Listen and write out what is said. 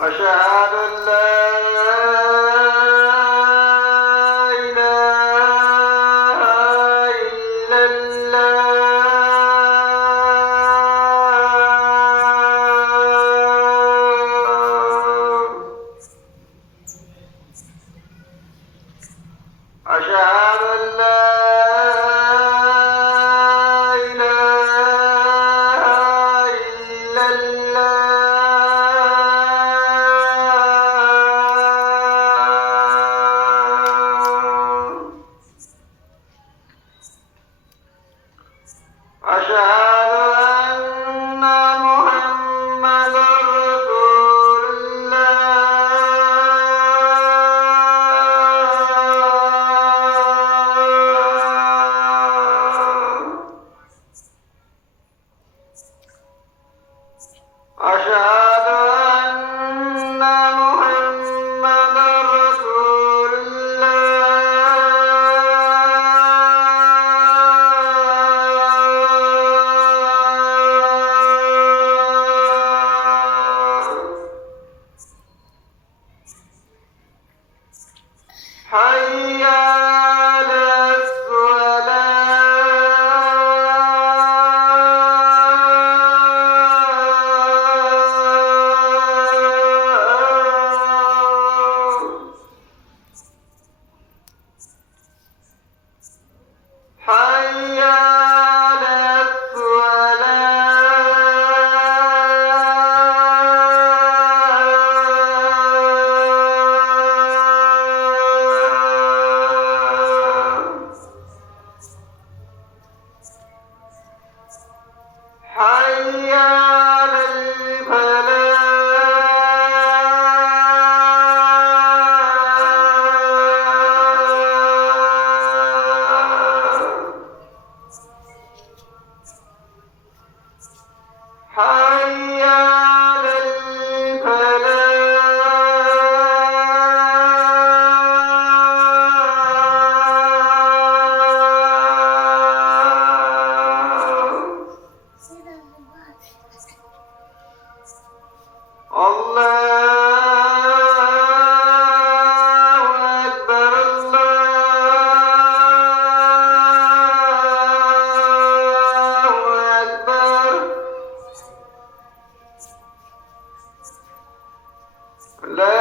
أشهد أن لا إله إلا الله. أشهد أن لا إله إلا الله. أشهد أن محمدا رسول الله. أشهد أن محمدا رسول الله. حي على الصلاة. حي على الصلاة. حي على الفلاح. حي على الفلاح. الله أكبر الله أكبر. لا